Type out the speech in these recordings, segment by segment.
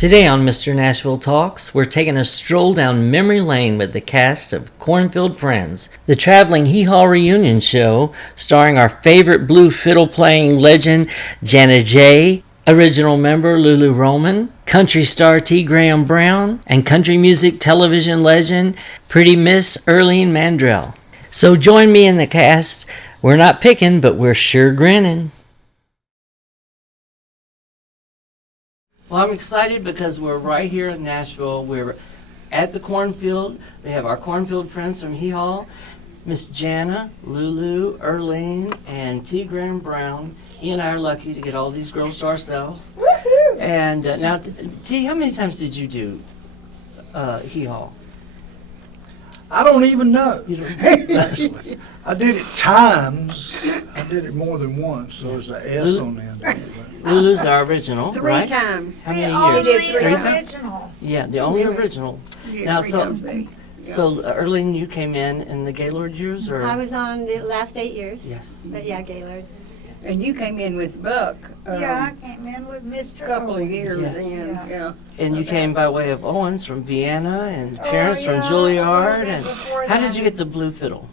Today on Mr. Nashville Talks, we're taking a stroll down memory lane with the cast of Kornfield Friends, the traveling Hee Haw reunion show starring our favorite blue fiddle playing legend Jana Jae, original member Lulu Roman, country star T. Graham Brown, and country music television legend Pretty Miss Irlene Mandrell. So join me in the cast. We're not picking, but we're sure grinning. Well, I'm excited because we're right here in Nashville. We're at the Kornfield. We have our Kornfield friends from Hee Haw, Miss Jana, Lulu, Irlene, and T. Graham Brown. He and I are lucky to get all these girls to ourselves. Woohoo! And now, T, how many times did you do Hee Haw? I don't even know. You don't? Actually, I did it times. I did it more than once, so there's an S on the end of it. Lulu's our original, Three right? times. How The many only years? Three times? original. Yeah, the only original. Yeah, Now, three so- times, baby. So, Irlene, you came in the Gaylord years, or? I was on the last 8 years. Yes. But yeah, Gaylord. And you came in with Buck Yeah, I came in with Mr. a couple of Owens. years Yes. in. Yeah. And you came by way of Owens from Vienna and Oh, parents yeah, from Juilliard. a little bit And before how did that. you get the blue fiddle?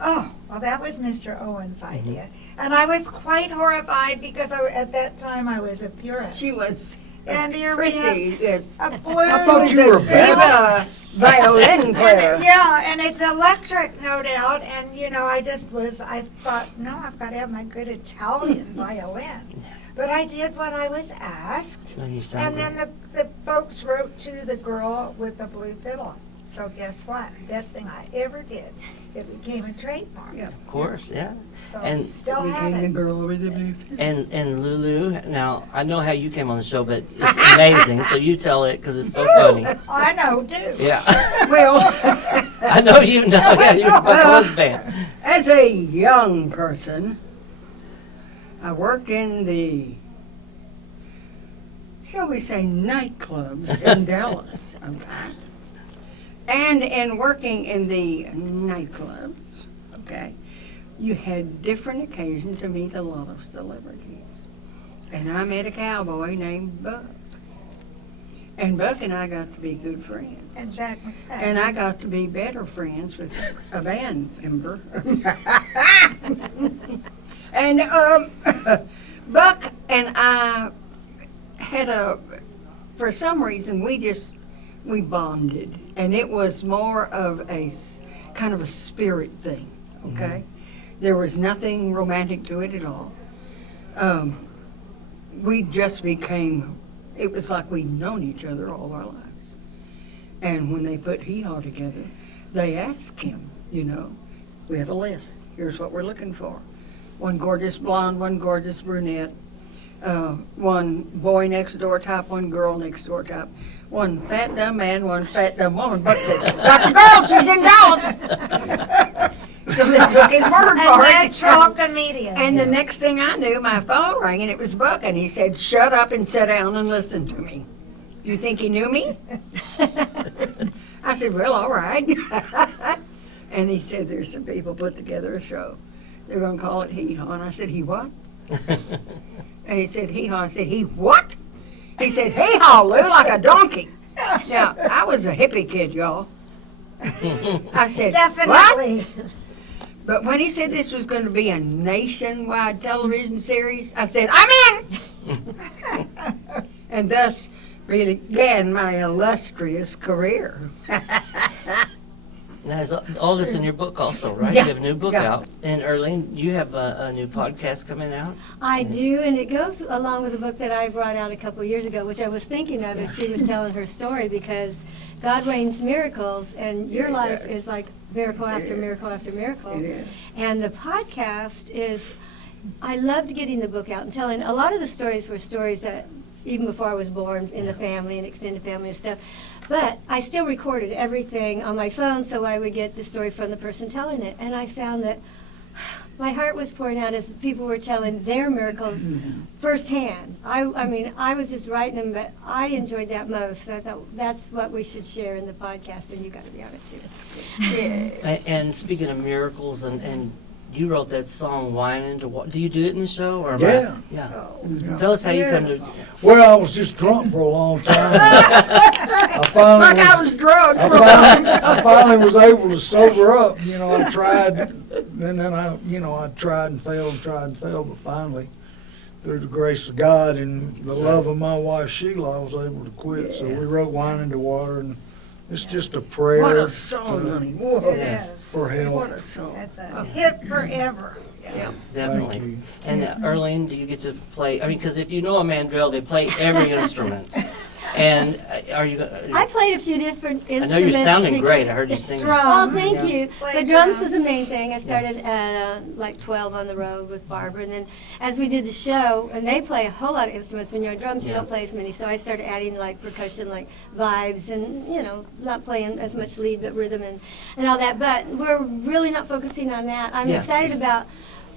Oh, well, that was Mr. Owens' idea. And I was quite horrified because at that time I was a purist. She was And here we have pretty. It's a blue. I thought you were a violin player. Yeah, and it's electric, no doubt. And, I thought, no, I've got to have my good Italian violin. But I did what I was asked. And you sound And then the folks wrote to the girl with the blue fiddle. So guess what? Best thing I ever did. It became a trademark. Yeah. of course, yeah. So And- still have Became the it. girl with the blue fiddle. And Lulu, now I know how you came on the show, but it's amazing. So you tell it because it's so funny. I know, too. Yeah, Well, I know you know. Yeah, you're a husband. as a young person, I worked in the, shall we say, nightclubs in Dallas. Okay. And in working in the nightclubs, okay, you had different occasions to meet a lot of celebrities. And I met a cowboy named Buck. And Buck and I got to be good friends. And Jack McFadden. And I got to be better friends with a band member. And Buck and I had for some reason, we bonded. And it was more of a kind of a spirit thing, okay? There was nothing romantic to it at all. We just became, it was like we'd known each other all our lives. And when they put Hee Haw together, they asked him, we have a list. Here's what we're looking for. One gorgeous blonde, one gorgeous brunette, one boy next door type, one girl next door type, one fat dumb man, one fat dumb woman. Buck said, "That's a girl, she's in Dallas." So this took his word And for it. natural comedian. And the next thing I knew, my phone rang and it was Buck, and he said, "Shut up and sit down and listen to me." You think he knew me? I said, "Well, all right." And he said, "There's some people put together a show. They're going to call it Hee Haw." And I said, "He what?" And he said, "Hee Haw." I said, "He what?" He said, "Hee Haw, Lou, like a donkey." Now, I was a hippie kid, y'all. I said, "What?" Definitely. But when he said this was going to be a nationwide television series, I said, "I'm in!" And thus began my illustrious career. Now, is all this in your book also, right? Yeah. You have a new book Yeah. out. And Irlene, you have a new podcast coming out? I do, and it goes along with a book that I brought out a couple of years ago, which I was thinking of as she was telling her story, because God reigns miracles, and your life is like miracle after miracle after miracle. It is. And the podcast is, I loved getting the book out and telling, a lot of the stories were stories that even before I was born in the family and extended family and stuff. But I still recorded everything on my phone so I would get the story from the person telling it. And I found that my heart was pouring out as people were telling their miracles firsthand. I mean, I was just writing them, but I enjoyed that most. I thought that's what we should share in the podcast, and you got to be on it too. Yeah. And speaking of miracles and you wrote that song "Wine into Water." Do you do it in the show or? Yeah. Yeah. Yeah. Tell us how you Yeah. come to. Well, I was just drunk for a long time. I finally Like I was drugged I for I finally was able to sober up. You know, I tried, and then I tried and failed, but finally, through the grace of God and the love of my wife Sheila, I was able to quit. So we wrote "Wine into Water," and it's just a prayer What a song, honey. Whoa. It is. for help. What a song. It's a hit forever. Yeah. Definitely. Thank you. And Irlene, do you get to play? I mean, because if you know a Mandrell, they play every instrument. And are you? I played a few different I instruments. know you're sounding because- great. I heard you singing. Oh, Drums. thank you. Play The drums drums. was the main thing. I started at like 12 on the road with Barbara, and then as we did the show, and they play a whole lot of instruments. When you're on drums, you Yeah. don't play as many. So I started adding like percussion, like vibes, and not playing as much lead, but rhythm and all that. But we're really not focusing on that. I'm Yeah. excited about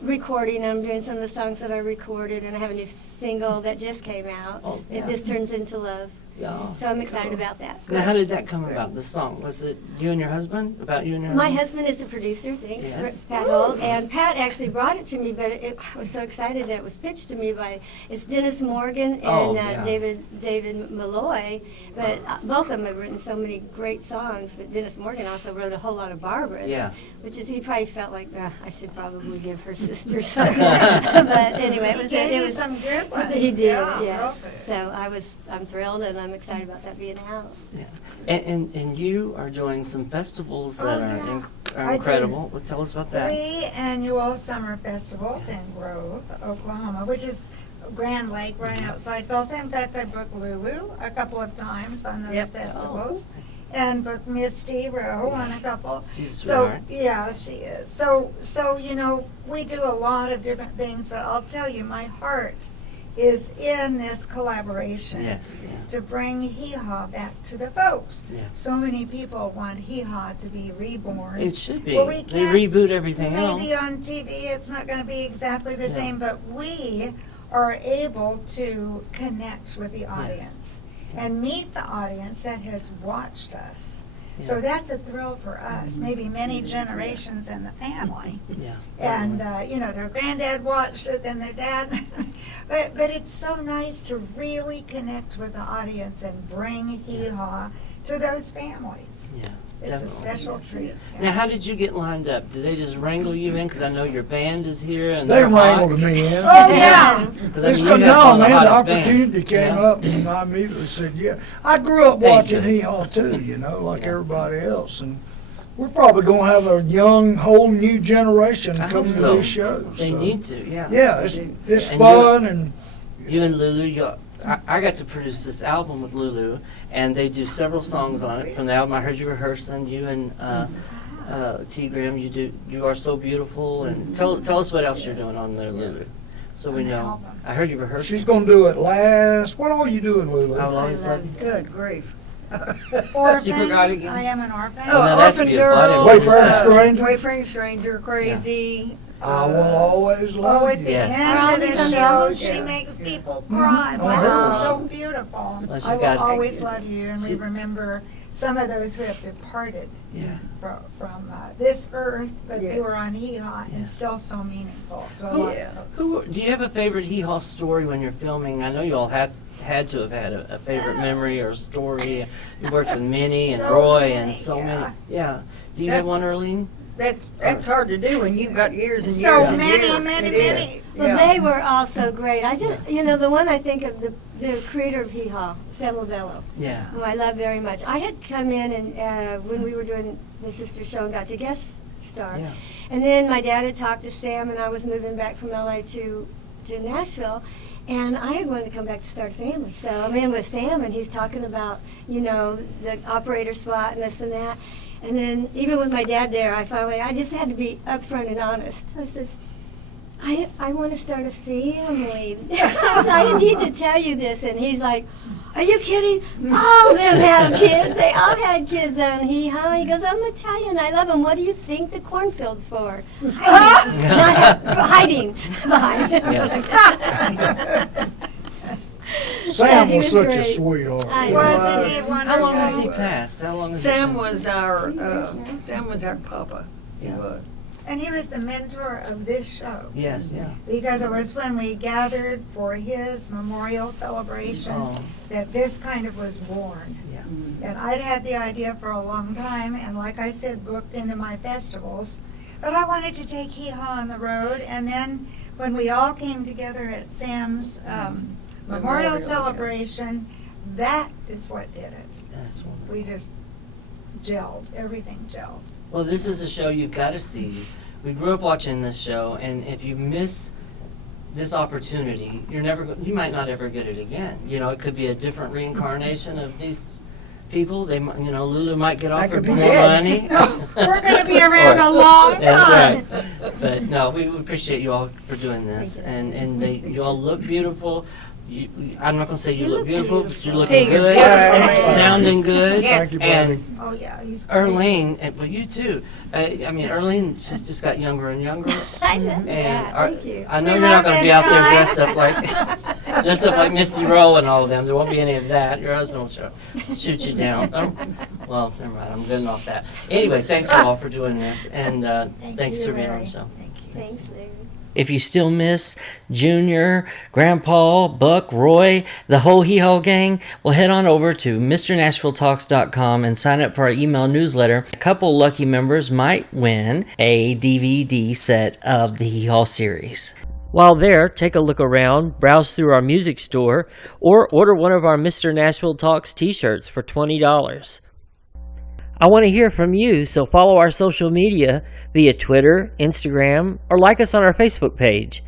recording. I'm doing some of the songs that I recorded, and I have a new single that just came out. Oh, yeah. This Turns Into Love. Yeah. So I'm excited about that. Now, how did that come about? The song, was it you and your husband? About you and your My husband? husband is a producer, thanks, Yes. Pat Holt. And Pat actually brought it to me, but I was so excited that it was pitched to me by, it's Dennis Morgan and Oh, yeah. David Malloy. But both of them have written so many great songs, but Dennis Morgan also wrote a whole lot of Barbara's. Yeah. Which is, he probably felt like, I should probably give her sister something. But anyway, He gave you some good ones. He did, Yeah, yes. real good. So I'm thrilled, and I'm excited about that being out. Yeah. And you are joining some festivals that Oh, are, yeah. are I do. incredible. Well, tell us about that. 3 annual summer festivals in Grove, Oklahoma, which is Grand Lake right outside Tulsa. In fact, I booked Lulu a couple of times on those Yep. festivals. And booked Misty Rowe on a couple. She's a So, sweetheart. yeah, she is. So, we do a lot of different things, but I'll tell you, my heart is in this collaboration. Yes. Yeah. To bring Hee Haw back to the folks. Yeah. So many people want Hee Haw to be reborn. It should be. Well, we They can't- reboot everything Maybe else. on TV it's not going to be exactly the Yeah. same, but we are able to connect with the audience and meet the audience that has watched us. So Yeah. that's a thrill for us, maybe many generations in the family. Yeah. And, definitely. their granddad watched it, then their dad. but it's so nice to really connect with the audience and bring Hee Haw to those families. Yeah. It's a definitely. special treat. Now, how did you get lined up? Did they just wrangle you in? Because I know your band is here and They they're hot. wrangled me in. Oh, yeah. 'Cause I It's mean, you good. have No, one of man, the hottest bands. opportunity came Yeah. up, and I immediately said, yeah. I grew up Thank watching you. Hee Haw too, like Yeah. everybody else, and we're probably going to have a young, whole new generation I come hope to so. these shows. They so. need to, yeah. Yeah, it's And fun, and You and Lulu, I got to produce this album with Lulu, and they do several songs on it from the album. I heard you rehearsing. You and T. Graham, You Are So Beautiful, and tell us what else you're doing on there, Lulu, so we On the know. album. I heard you rehearsing. she's going to do it last. What are you doing, Lulu? I will always love you. Good grief. Orphan. She forgot again. I am an orphan. Oh, no, that's Orphan beautiful. I didn't Girl. Wayfaring Stranger? Wayfaring Stranger, Crazy. I will always love Oh, at the you. Yes. end of Always the on the show, album. she Yeah. makes people cry. Oh, Wow, really? it's so beautiful. Well, she's I will got- always love you, and we she- remember some of those who have departed Yeah. from this earth, but they Yeah. were on Hee Haw Yeah. and still so meaningful to a Who- lot Yeah. of folks. Who do you have a favorite Hee Haw story when you're filming? I know you all had to have had a favorite memory or story. You worked with Minnie and So Roy many, and so yeah. many. Yeah. Do you That- have one, Arlene? That's hard to do when you've got years and years So and many, years. many, It is. many. Well, Yeah. they were all so great. I just, the one I think of, the creator of Hee Haw, Sam Lovello, Yeah. who I love very much. I had come in and when we were doing the sister show and got to guest star. Yeah. And then my dad had talked to Sam, and I was moving back from LA to Nashville. And I had wanted to come back to start a family. So I'm in with Sam, and he's talking about, the operator spot and this and that. And then even with my dad there, I just had to be upfront and honest. I said, I want to start a family. I need to tell you this. And he's like, are you kidding? All of them have kids. They all had kids on Hee Haw. He goes, I'm Italian. I love them. What do you think the cornfield's for? For hiding behind. Sam He was was such a great. sweetheart. I Wasn't he How long has he wonderful? passed? How long has Sam he was our Sam was our papa. He Yeah. was. And he was the mentor of this show. Yes, yeah. Because it was when we gathered for his memorial celebration that this kind of was born. Yeah. And I'd had the idea for a long time, and like I said, booked into my festivals. But I wanted to take Hee Haw on the road, and then when we all came together at Sam's memorial celebration, that is what did it. That's wonderful. We just gelled, everything gelled. Well, this is a show you've got to see. We grew up watching this show, and if you miss this opportunity, you might not ever get it again. You know, it could be a different reincarnation of these people. They, Lulu might get offered more money. We're going to be around a long time. That's right. But no, we appreciate you all for doing this, and you all look beautiful. I'm not going to say you look beautiful, but you're looking good, sounding good. Thank you, buddy. And Oh, yeah, he's great. Arlene, well, you too. Arlene, she's just got younger and younger. I love that. Thank you. I know We you're not love going to be this out there guy. dressed up like Misty Rowe and all of them. There won't be any of that. Your husband will shoot you down. Well, never mind. I'm getting off that. Anyway, thanks all for doing this, and thanks for being on the show. Thank you. Thanks, Larry. If you still miss Junior, Grandpa, Buck, Roy, the whole Hee Haw gang, well, head on over to MrNashvilleTalks.com and sign up for our email newsletter. A couple lucky members might win a DVD set of the Hee Haw series. While there, take a look around, browse through our music store, or order one of our Mr. Nashville Talks t-shirts for $20. I want to hear from you, so follow our social media via Twitter, Instagram, or like us on our Facebook page.